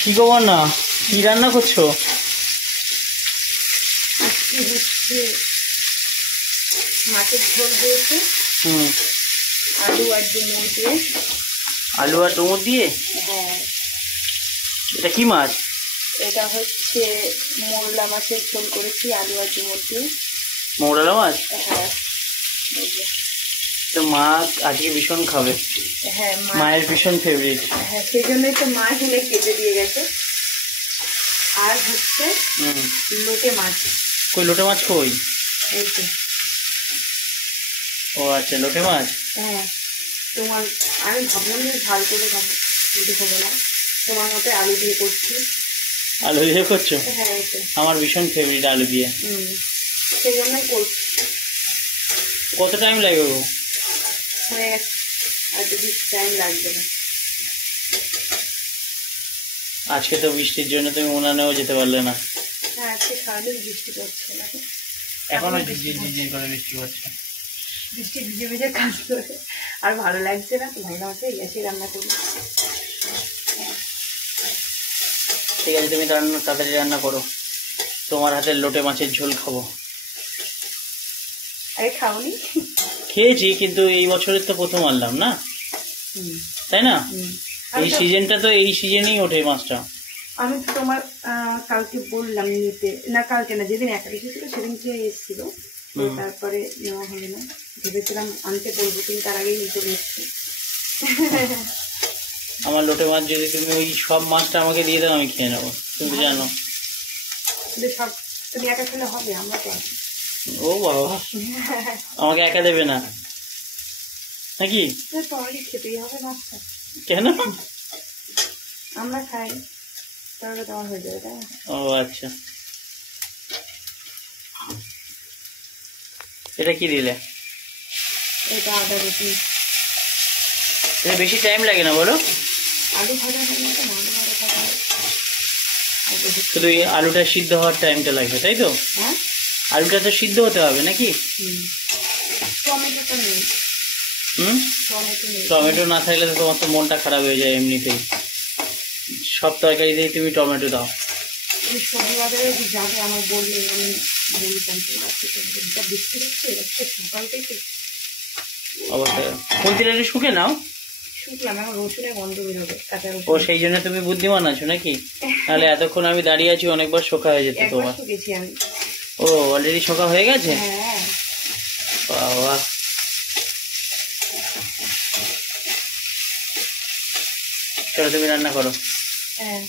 কি গো না, কি রান্না করছো? মাছের ঝোল দিয়েছে। আলু আর ডুমুর দিয়ে। আলু আর ডুমুর দিয়ে? হ্যাঁ। এটা কি মাছ? এটা হচ্ছে মোরলা মাছের ঝোল করেছি আলু আর ডুমুর দিয়ে। মৌরলা মাছ? হ্যাঁ। তো মা আজকে ভীষণ খাবে। হ্যাঁ, মায়ের ভীষণ ফেভারিট। হ্যাঁ, সেই জন্যই তো মা ঢেলে কেটে দিয়ে গেছে। আর হচ্ছে লোটে মাছ। কই লোটে মাছ কই? এই তো। ও আচ্ছা, লোটে মাছ। হ্যাঁ, তোমার আমি ভাবলাম যে ঝাল করে খাবো, কিন্তু হবে না। তোমার মতো আলু দিয়ে করছি। আলু দিয়ে করছো? হ্যাঁ, এই তো। আমার ভীষণ ফেভারিট আলু দিয়ে। সেই জন্যই করছি। কত টাইম লাগবে গো? আর যদি টাইম লাগবে না। আজকে তো বৃষ্টির জন্য তুমি উনানেও যেতে পারলে না। হ্যাঁ, আজকে সারাদিন বৃষ্টি পড়ছে না। এখনো ঝিরঝির ঝিরঝির করে বৃষ্টি পড়ছে। বৃষ্টি ভিজে ভিজে কাজ করে আর ভালো লাগছে না, তো ভাবলাম হচ্ছে গ্যাসে রান্না করি। ঠিক আছে, তুমি তাড়াতাড়ি রান্না করো, তোমার হাতের লোটে মাছের ঝোল খাবো। আরে খাওনি? খেয়েছি, কিন্তু এই বছরের তো প্রথম আনলাম না, তাই না? এই সিজনটা তো এই সিজনেই ওঠে মাছটা। আমি তো তোমার কালকে বললাম নিতে, না কালকে না, যেদিন একাদশী ছিল সেদিন যে এসেছিল, তারপরে নেওয়া হলো না। ভেবেছিলাম আনতে বলবো, কিন্তু তার আগেই নিতে এসেছি। আমার লোটে মাছ যদি তুমি ওই সব মাছটা আমাকে দিয়ে দাও, আমি খেয়ে নেবো, তুমি জানো। সব তুমি একা খেলে হবে? আমরা তো ও বাবা, আমাকে একা দেবে না নাকি? তোমারই খেতেই হবে মাছটা। কেন? আমরা খাই, তাহলে তোমার হয়ে যাবে, তাই না? ও আচ্ছা, এটা কি দিলে? এটা আদা রসুন। এটা বেশি টাইম লাগে না বলো? আলু ভাজা হয় না তো, আলু ভাজা খাওয়া হয়। শুধু এই আলুটা সিদ্ধ হওয়ার টাইমটা লাগবে, তাই তো? হ্যাঁ, আলুটা তো সিদ্ধ হতে হবে নাকি? টমেটোটা নেই। টমেটো না থাকলে তো তোমার তো মনটা খারাপ হয়ে যায় এমনিতেই। সব তরকারিতেই তুমি টমেটো দাও। সবজি বাজারে যাবে আমার বললে আমি বলতাম। বৃষ্টি হচ্ছে সকাল থেকে অবশ্যই খুন্তিটা একটু শুকে নাও। শুকলাম, এখন রসুনের গন্ধ বেরোবে, কাঁচা রসুন। ও সেই জন্য তুমি বুদ্ধিমান আছো নাকি? তাহলে এতক্ষণ আমি দাঁড়িয়ে আছি, অনেকবার শোকা হয়ে যেত তোমার। শুকেছি আমি। ও অলরেডি শোকা হয়ে গেছে? হ্যাঁ বাবা, চলো তুমি রান্না করো। হ্যাঁ।